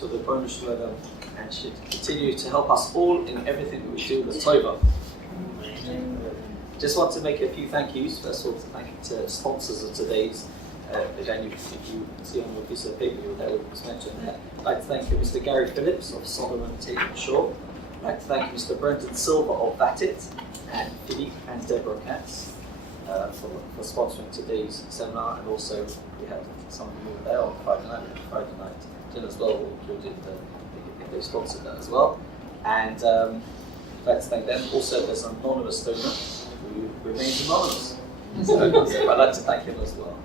to the Beni Shalom and should continue to help us all in everything that we do with Tova. Just want to make a few thank yous. First of all, to thank you to sponsors of today's. Again, if you see on your piece of paper, there was mentioned there. I'd like to thank you, Mr. Gary Phillips of Solomon Tate and Shaw. I'd like to thank Mr. Brendan Silver of Vatit and Philippe and Deborah Katz for sponsoring today's seminar. And also, we had some of you there on Friday night dinner as well, included they sponsored that as well. And I'd like to thank them. Also, there's an anonymous donor who remains anonymous. So I'd like to thank him as well.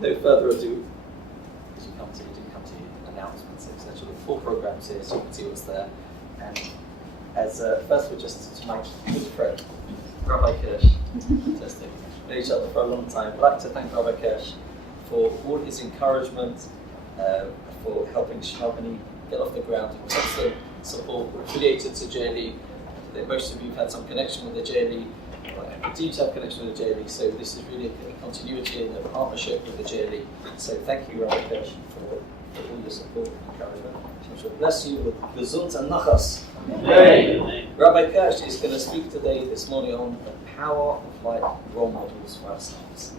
No further ado, as you come to announcements, etc. The full program's here, so you can see what's there. And as first, we're just to my good friend, Rabbi Kirsch. Fantastic. Known each other for a long time. I'd like to thank Rabbi Kirsch for all his encouragement, for helping Shema Beni get off the ground, and constant support. We're affiliated to JLE. Most of you have had some connection with the JLE. Continue to have connection with the JLE, so this is really a continuity in the partnership with the JLE. So thank you, Rabbi Kirsch, for all your support and encouragement. I shall bless you with Gesund and Nachas. Rabbi Kirsch is going to speak this morning on the power of like role models for ourselves.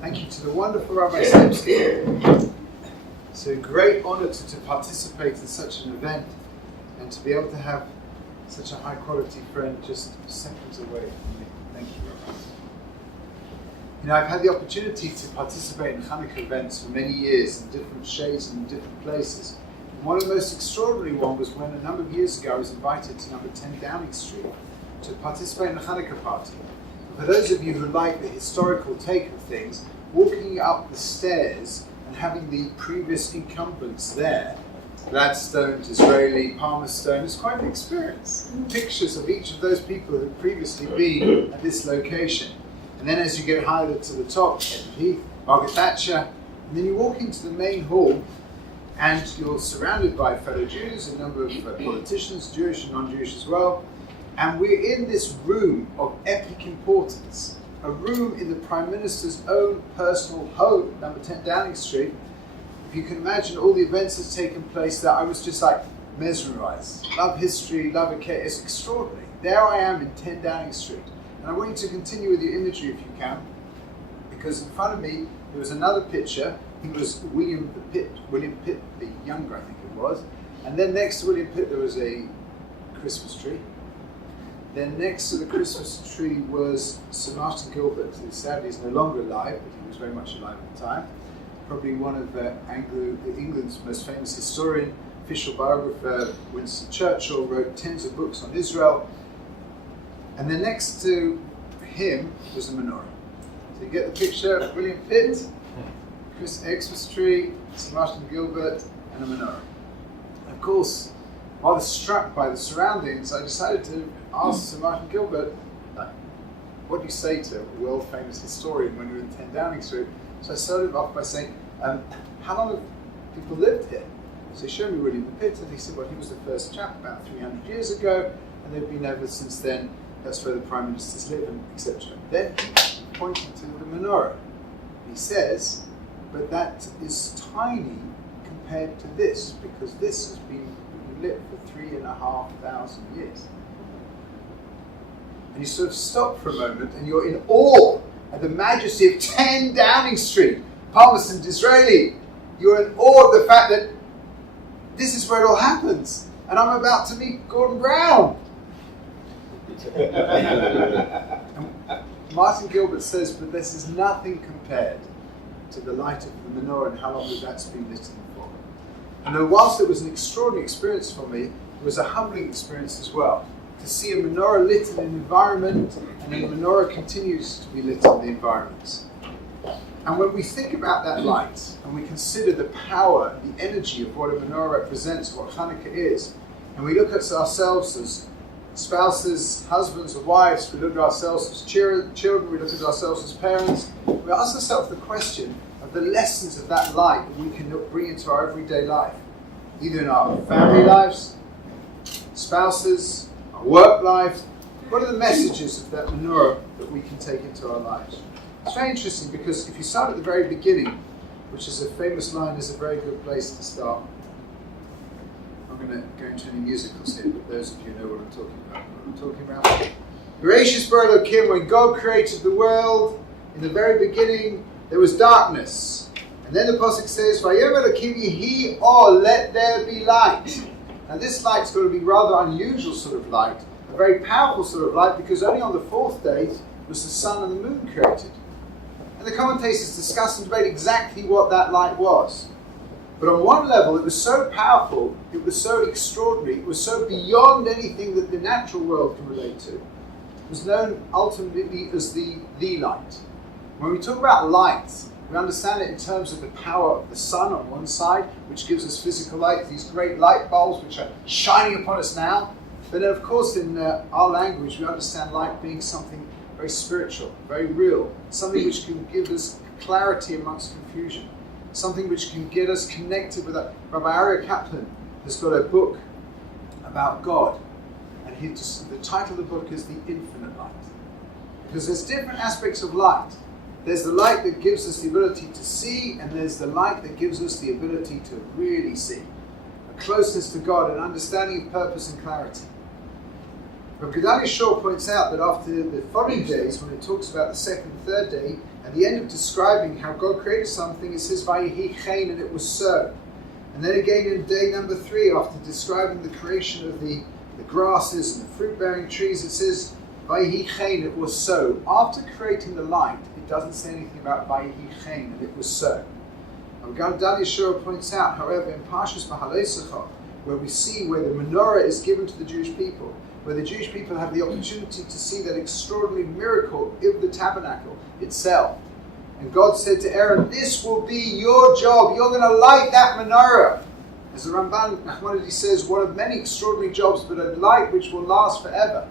Thank you to the wonderful Rabbi Stepsky. It's a great honor to participate in such an event and to be able to have such a high quality friend just seconds away from me. Thank you, Rabbi. You know, I've had the opportunity to participate in Hanukkah events for many years in different shades and in different places. And one of the most extraordinary ones was when a number of years ago I was invited to number 10 Downing Street to participate in a Hanukkah party. And for those of you who like the historical take of things, walking up the stairs and having the previous incumbents there, Gladstone, Disraeli, Palmerston, is quite an experience. Pictures of each of those people who had previously been at this location. And then as you get higher to the top, Edward Heath, Margaret Thatcher, and then you walk into the main hall and you're surrounded by fellow Jews, a number of politicians, Jewish and non-Jewish as well. And we're in this room of epic importance, a room in the Prime Minister's own personal home, number 10 Downing Street. If you can imagine all the events that's taken place there, I was just like mesmerized. Love history, love a case, it's extraordinary. There I am in 10 Downing Street. And I want you to continue with your imagery if you can, because in front of me there was another picture. He was William Pitt the Younger, I think it was. And then next to William Pitt there was a Christmas tree. Then next to the Christmas tree was Sir Martin Gilbert, who sadly is no longer alive, but he was very much alive at the time. Probably one of England's most famous historian, official biographer, Winston Churchill, wrote tens of books on Israel. And then next to him was a menorah. So you get the picture, William Pitt, Xmas tree, Sir Martin Gilbert, and a menorah. And of course, rather struck by the surroundings, I decided to ask Sir Martin Gilbert, what do you say to a world-famous historian when you're in 10 Downing Street? So I started off by saying, how long have people lived here? So he showed me William Pitt, and he said, well, he was the first chap about 300 years ago, and they've been ever since then. That's where the Prime Ministers live, and etc. Then he pointed to the menorah. He says, but that is tiny compared to this, because this has been lit for 3,500 years. And you sort of stop for a moment, and you're in awe at the majesty of 10 Downing Street, Palmerston, Disraeli. You're in awe of the fact that this is where it all happens. And I'm about to meet Gordon Brown. And Martin Gilbert says, but this is nothing compared to the light of the menorah and how long that's been lit for. And whilst it was an extraordinary experience for me, it was a humbling experience as well. To see a menorah lit in an environment, and the menorah continues to be lit in the environments. And when we think about that light, and we consider the power, the energy of what a menorah represents, what Hanukkah is, and we look at ourselves as spouses, husbands or wives, we look at ourselves as children, we look at ourselves as parents, we ask ourselves the question of the lessons of that light that we can bring into our everyday life, either in our family lives, spouses, our work life. What are the messages of that menorah that we can take into our lives? It's very interesting because if you start at the very beginning, which is a famous line, is a very good place to start. I'm going to go into any musicals here, but those of you know what I'm talking about. Gracious Bar Elohim, when God created the world, in the very beginning, there was darkness. And then the Pasuk says, Vayom Elohim Yehi Or, let there be light. Now this light's got to be rather unusual sort of light, a very powerful sort of light, because only on the fourth day was the sun and the moon created. And the commentators discuss and debate exactly what that light was. But on one level, it was so powerful, it was so extraordinary, it was so beyond anything that the natural world can relate to. It was known ultimately as the light. When we talk about light, we understand it in terms of the power of the sun on one side, which gives us physical light, these great light bulbs which are shining upon us now. But then, of course, in our language, we understand light being something very spiritual, very real, something which can give us clarity amongst confusion, something which can get us connected with that. Rabbi Aryeh Kaplan has got a book about God, and the title of the book is The Infinite Light. Because there's different aspects of light. There's the light that gives us the ability to see, and there's the light that gives us the ability to really see. A closeness to God, an understanding of purpose and clarity. But Gedalia Shaw points out that after the following days, when it talks about the second and third day, at the end of describing how God created something, it says, Vayehi Chen, and it was so. And then again in day number 3, after describing the creation of the grasses and the fruit-bearing trees, it says, Vayehi Chen, it was so. After creating the light, it doesn't say anything about Vayehi Chen, and it was so. And Gedalia Shaw points out, however, in Parshas Behalesecha, where we see where the menorah is given to the Jewish people, where the Jewish people have the opportunity to see that extraordinary miracle of the tabernacle itself. And God said to Aaron, this will be your job. You're going to light that menorah. As the Ramban Nachmanides says, one of many extraordinary jobs, but a light which will last forever.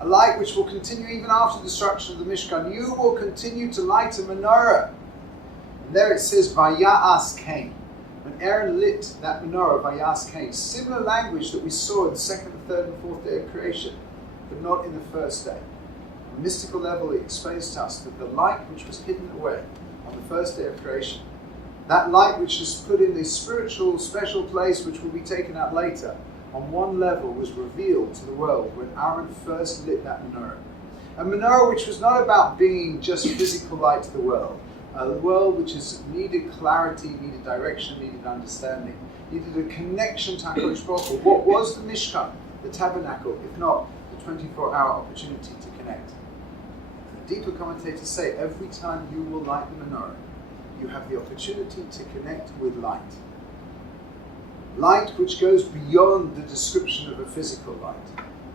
A light which will continue even after the destruction of the Mishkan. You will continue to light a menorah. And there it says, Vaya'as Cain. When Aaron lit that menorah, Vaya'as Cain. Similar language that we saw in the second, third and fourth day of creation, but not in the first day. On a mystical level, it explains to us that the light which was hidden away on the first day of creation, that light which is put in the spiritual special place which will be taken out later, on one level was revealed to the world when Aaron first lit that menorah. A menorah which was not about being just physical light to the world, a world which needed clarity, needed direction, needed understanding, needed a connection to HaKadosh Baruch Hu. What was the Mishkan, the tabernacle, if not the 24-hour opportunity to connect? The deeper commentators say every time you will light the menorah, you have the opportunity to connect with light. Light which goes beyond the description of a physical light.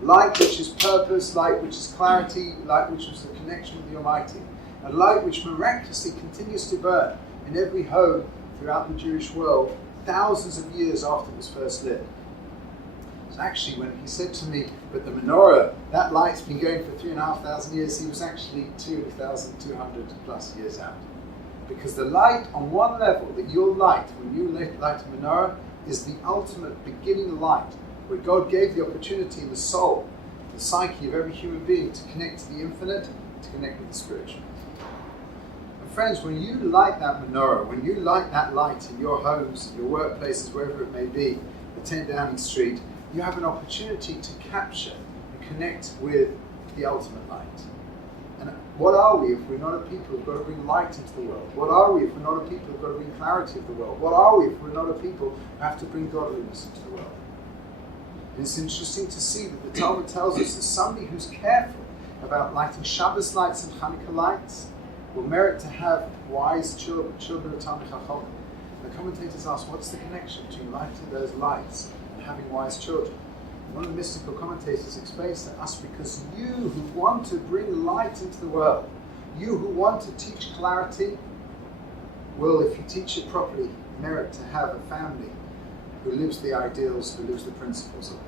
Light which is purpose, light which is clarity, light which is the connection with the Almighty. A light which miraculously continues to burn in every home throughout the Jewish world thousands of years after it was first lit. So actually, when he said to me, but the menorah, that light's been going for 3,500 years, he was actually 2,200 plus years out. Because the light on one level that you'll light when you light a menorah is the ultimate beginning light, where God gave the opportunity in the soul, the psyche of every human being to connect to the infinite, to connect with the spiritual. And friends, when you light that menorah, when you light that light in your homes, your workplaces, wherever it may be, the 10 Downing Street, you have an opportunity to capture and connect with the ultimate light. And what are we if we're not a people who've got to bring light into the world? What are we if we're not a people who've got to bring clarity of the world? What are we if we're not a people who have to bring godliness into the world? And it's interesting to see that the Talmud tells us that somebody who's careful about lighting Shabbos lights and Hanukkah lights will merit to have wise children of Talmud Chacham. The commentators ask, what's the connection between lighting those lights and having wise children? One of the mystical commentators explains to us, because you who want to bring light into the world, you who want to teach clarity, will, if you teach it properly, merit to have a family who lives the ideals, who lives the principles of it.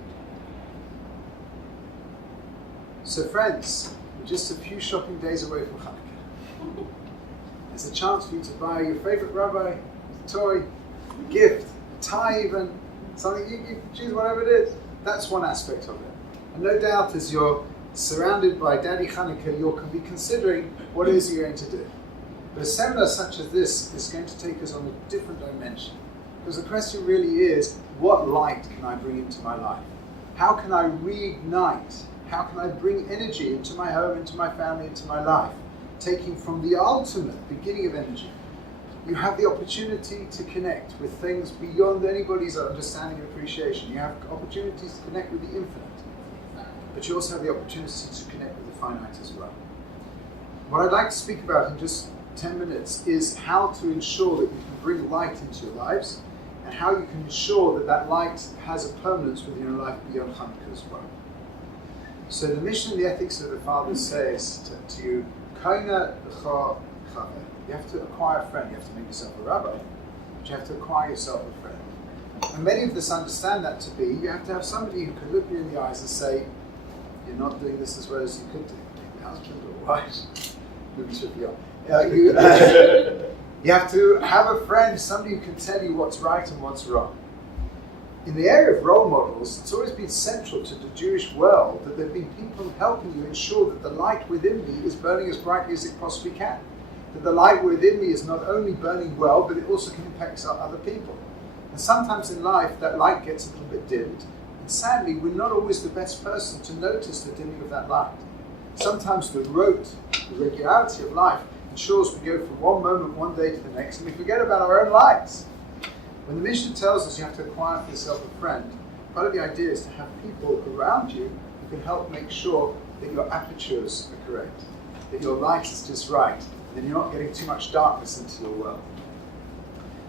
So friends, we're just a few shopping days away from Hanukkah. There's a chance for you to buy your favourite rabbi, a toy, a gift, a tie even, something you choose, whatever it is. That's one aspect of it. And no doubt as you're surrounded by Daddy Hanukkah, you'll be considering what it is you're going to do. But a seminar such as this is going to take us on a different dimension. Because the question really is, what light can I bring into my life? How can I reignite? How can I bring energy into my home, into my family, into my life? Taking from the ultimate beginning of energy. You have the opportunity to connect with things beyond anybody's understanding and appreciation. You have opportunities to connect with the infinite. But you also have the opportunity to connect with the finite as well. What I'd like to speak about in just 10 minutes is how to ensure that you can bring light into your lives, and how you can ensure that that light has a permanence within your life beyond Hanukkah as well. So the mission and the ethics of the Father says to you, Kaina l'cha chaver. You have to acquire a friend. You have to make yourself a rabbi, but you have to acquire yourself a friend. And many of us understand that to be, you have to have somebody who can look you in the eyes and say, you're not doing this as well as you could do. Your husband or wife. Maybe should be on. You have to have a friend, somebody who can tell you what's right and what's wrong. In the area of role models, it's always been central to the Jewish world that there have been people helping you ensure that the light within me is burning as brightly as it possibly can. That the light within me is not only burning well, but it also can impact other people. And sometimes in life, that light gets a little bit dimmed. And sadly, we're not always the best person to notice the dimming of that light. Sometimes the rote, the regularity of life, ensures we go from one moment, one day to the next, and we forget about our own lives. When the mission tells us you have to acquire for yourself a friend, part of the idea is to have people around you who can help make sure that your apertures are correct, that your light is just right, and that you're not getting too much darkness into your world.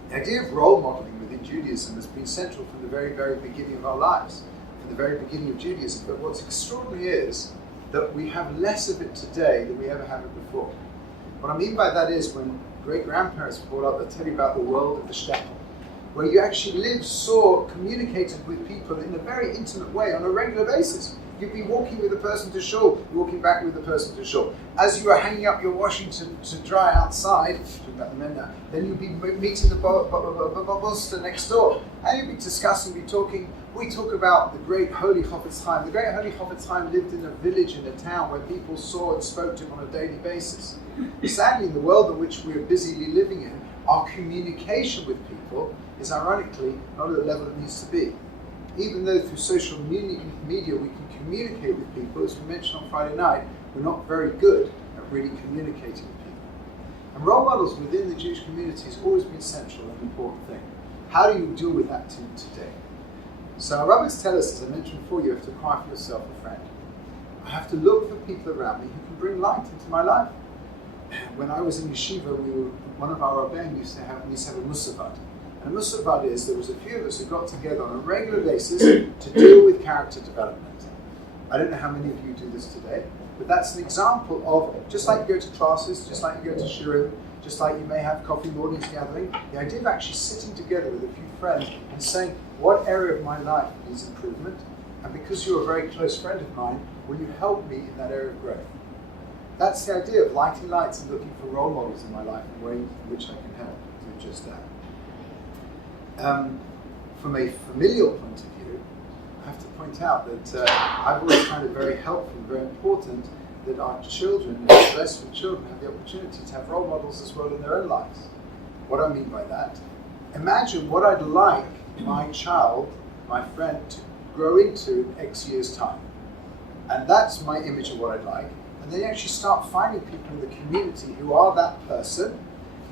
The idea of role modeling within Judaism has been central from the very, very beginning of our lives, from the very beginning of Judaism. But what's extraordinary is that we have less of it today than we ever have it before. What I mean by that is when great-grandparents were brought up, they tell you about the world of the shtetl, where you actually lived, saw, communicated with people in a very intimate way on a regular basis. You'd be walking with a person to shul, walking back with the person to shul. As you were hanging up your washing to dry outside, then you'd be meeting the Boster next door, and you'd be discussing, be talking. We talk about the great Holy Chofetz Chaim. The great Holy Chofetz Chaim lived in a village, in a town, where people saw and spoke to him on a daily basis. Sadly, in the world in which we're busily living in, our communication with people is ironically not at the level it needs to be. Even though through social media we can communicate with people, as we mentioned on Friday night, we're not very good at really communicating with people. And role models within the Jewish community has always been central and an important thing. How do you deal with that today? So our rabbis tell us, as I mentioned before, you have to acquire for yourself a friend. I have to look for people around me who can bring light into my life. When I was in yeshiva, one of our Rabbi used to have a musavad. And a musavad is, there was a few of us who got together on a regular basis to deal with character development. I don't know how many of you do this today, but that's an example of, just like you go to classes, just like you go to shiurim, just like you may have coffee mornings gathering, the idea of actually sitting together with a few friends and saying, what area of my life needs improvement? And because you're a very close friend of mine, will you help me in that area of growth? That's the idea of lighting lights and looking for role models in my life and ways in which I can help do just that. From a familial point of view, I have to point out that I've always found it very helpful and very important that our children, and the rest of children, have the opportunity to have role models as well in their own lives. What I mean by that, imagine what I'd like my child, my friend, to grow into in X years' time. And that's my image of what I'd like. And then you actually start finding people in the community who are that person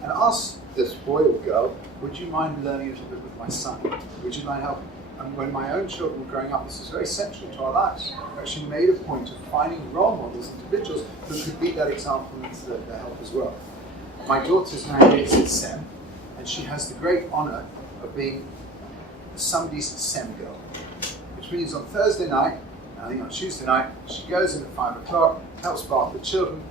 and ask this boy or girl, would you mind learning a little bit with my son? Would you mind helping? And when my own children were growing up, this was very central to our lives. We actually made a point of finding role models, individuals who could be that example and that help as well. My daughter's now engaged in SEM, and she has the great honor of being somebody's SEM girl, which means on Thursday night, I think on Tuesday night, she goes in at 5 o'clock, helps bath the children,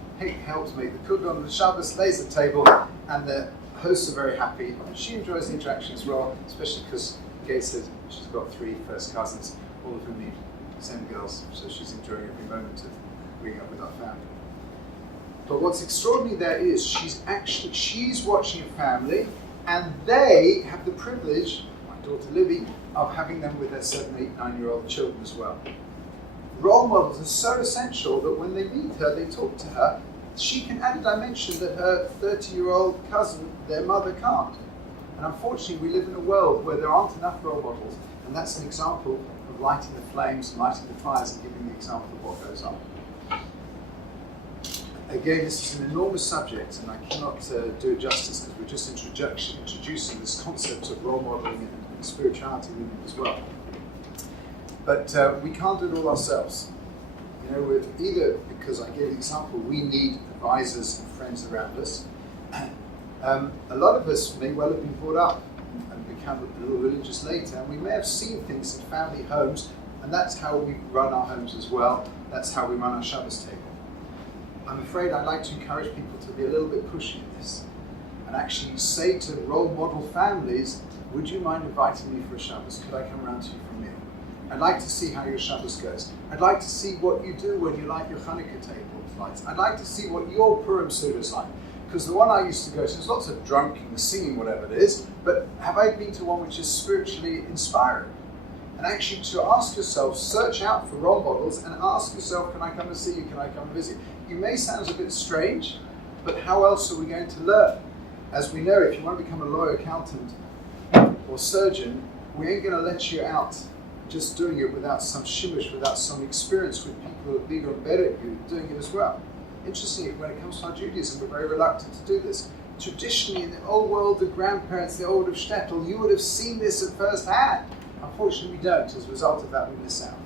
helps make the cook on the Shabbos, lays the table, and the hosts are very happy. And she enjoys the interaction as well, especially because Gates said she's got 3 first cousins, all of whom need SEM girls, so she's enjoying every moment of being up with our family. But what's extraordinary there is she's watching a family, and they have the privilege, my daughter Libby, of having them with their 7, 8, 9-year-old children as well. Role models are so essential that when they meet her, they talk to her, she can add a dimension that her 30-year-old cousin, their mother, can't. And unfortunately, we live in a world where there aren't enough role models, and that's an example of lighting the flames, lighting the fires, and giving the example of what goes on. Again, this is an enormous subject, and I cannot do it justice because we're just introducing this concept of role modeling and spirituality with it as well. But we can't do it all ourselves. You know, we're either, because I gave the example, we need advisors and friends around us. A lot of us may well have been brought up and become a little religious later, and we may have seen things in family homes, and that's how we run our homes as well. That's how we run our Shabbos table. I'm afraid I'd like to encourage people to be a little bit pushy in this and actually say to role model families, would you mind inviting me for a Shabbos? Could I come around to you for a meal? I'd like to see how your Shabbos goes. I'd like to see what you do when you light your Hanukkah table lights. I'd like to see what your Purim Suda is like. Because the one I used to go to, there's lots of drunking, singing, whatever it is, but have I been to one which is spiritually inspiring? And actually to ask yourself, search out for role models and ask yourself, can I come and see you? Can I come and visit? You may sound a bit strange, but how else are we going to learn? As we know, if you want to become a lawyer, accountant, or surgeon, we ain't going to let you out just doing it without some shimmish, without some experience with people who are bigger and better at you doing it as well. Interestingly, when it comes to our Judaism, we're very reluctant to do this. Traditionally, in the old world, the grandparents, the old of shtetl, you would have seen this at first hand. Unfortunately, we don't. As a result of that, we miss out.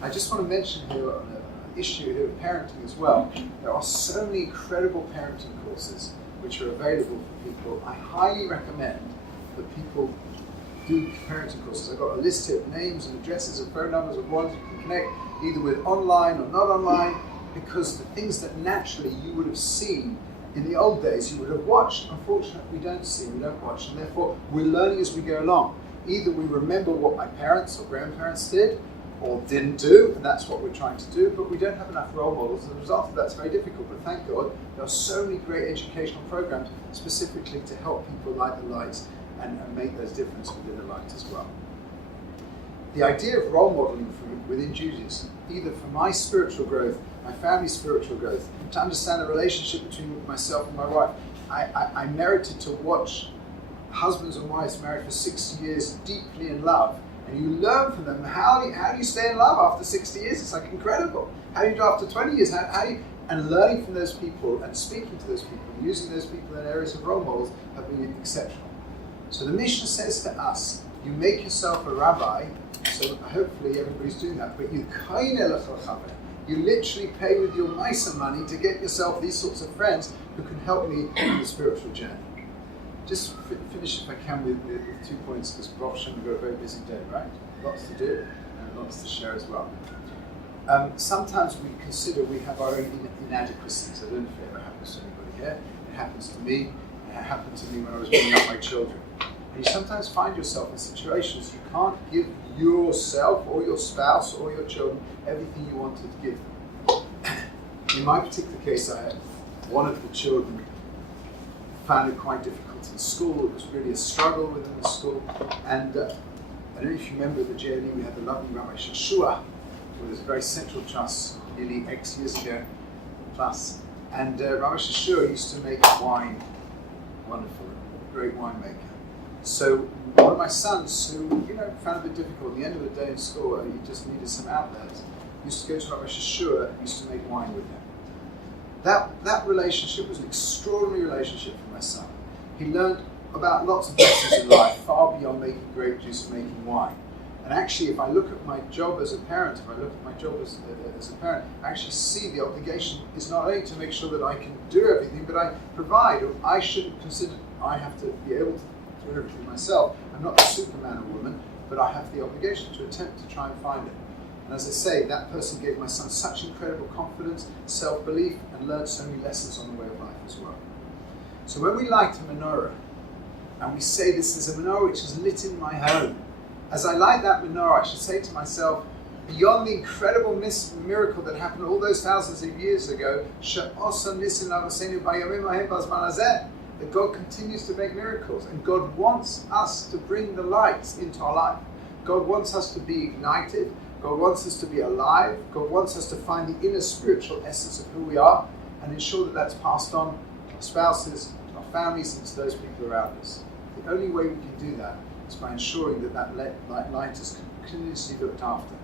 I just want to mention here an issue here of parenting as well. There are so many incredible parenting courses which are available for people. I highly recommend that people do parenting courses. I've got a list here of names and addresses and phone numbers of ones you can connect, either with online or not online, because the things that naturally you would have seen in the old days, you would have watched. Unfortunately, we don't see, we don't watch, and therefore we're learning as we go along. Either we remember what my parents or grandparents did or didn't do, and that's what we're trying to do, but we don't have enough role models. As a result of that, it's very difficult, but thank God, there are so many great educational programs specifically to help people light the lights and make those differences within the light as well. The idea of role modeling within Judaism, either for my spiritual growth, my family's spiritual growth, to understand the relationship between myself and my wife. I merited to watch husbands and wives married for 60 years, deeply in love, and you learn from them. How do you stay in love after 60 years? It's like incredible. How do you do after 20 years? And learning from those people and speaking to those people, using those people in areas of role models have been exceptional. So the Mishnah says to us, you make yourself a rabbi, so hopefully everybody's doing that, but you literally pay with your Misa money to get yourself these sorts of friends who can help me on the spiritual journey. Just finish if I can with 2 points, because Baruch Hashem, we've got a very busy day, right? Lots to do and lots to share as well. Sometimes we consider we have our own inadequacies. I don't know if it ever happens to anybody here. It happens to me. It happened to me when I was bringing up my children. And you sometimes find yourself in situations you can't give yourself or your spouse or your children everything you wanted to give them. In my particular case, I had one of the children found it quite difficult in school. It was really a struggle within the school. And I don't know if you remember the JLE, we had the lovely Rabbi Sheshua, who was a very central to us nearly X years ago plus. And Rabbi Sheshua used to make wine, wonderful, great winemaker. So one of my sons, who found it a bit difficult at the end of the day in school, and he just needed some outlets, used to go to Rabbi Sheshua and used to make wine with him. That relationship was an extraordinary relationship for my son. He learned about lots of lessons in life, far beyond making grape juice and making wine. And actually, if I look at my job as a parent, I actually see the obligation is not only to make sure that I can do everything, but I provide. Or I shouldn't consider I have to be able to do everything myself. I'm not a Superman or woman, but I have the obligation to attempt to try and find it. And as I say, that person gave my son such incredible confidence, self-belief, and learned so many lessons on the way of life as well. So when we light a menorah, and we say this is a menorah which is lit in my home, as I light that menorah, I should say to myself, beyond the incredible miracle that happened all those thousands of years ago, that God continues to make miracles, and God wants us to bring the light into our life. God wants us to be ignited. God wants us to be alive. God wants us to find the inner spiritual essence of who we are. and ensure that that's passed on to our spouses, to our families, and to those people around us. The only way we can do that is by ensuring that that light is continuously looked after.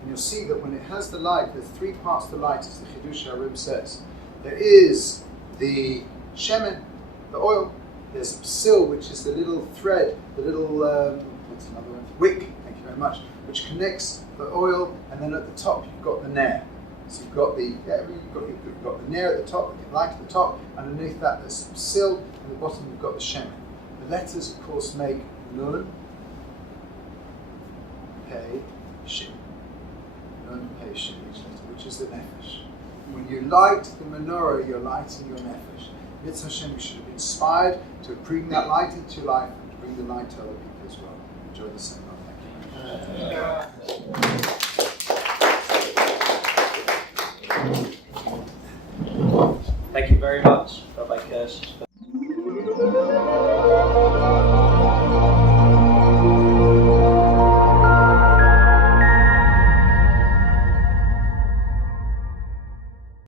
And you'll see that when it has the light, there's three parts to the light, as the Chidush HaRim says. There is the Shema, the oil. There's a psil, which is the little thread, the little, what's another one? Wick, thank you very much, which connects the oil, and then at the top you've got the nair. So you've got the nair at the top, the light at the top, underneath that there's some psil, and at the bottom you've got the Shema. The letters, of course, make Nun, Pei, Shin. Nun, Pei, Shin, each letter, which is the nefesh. When you light the menorah, you're lighting your nefesh. Mitzvah Hashem, you should have been inspired to bring that light into your life and to bring the light to other people as well. Enjoy the seminar. Thank you. Thank you very much, Rabbi Kirsch.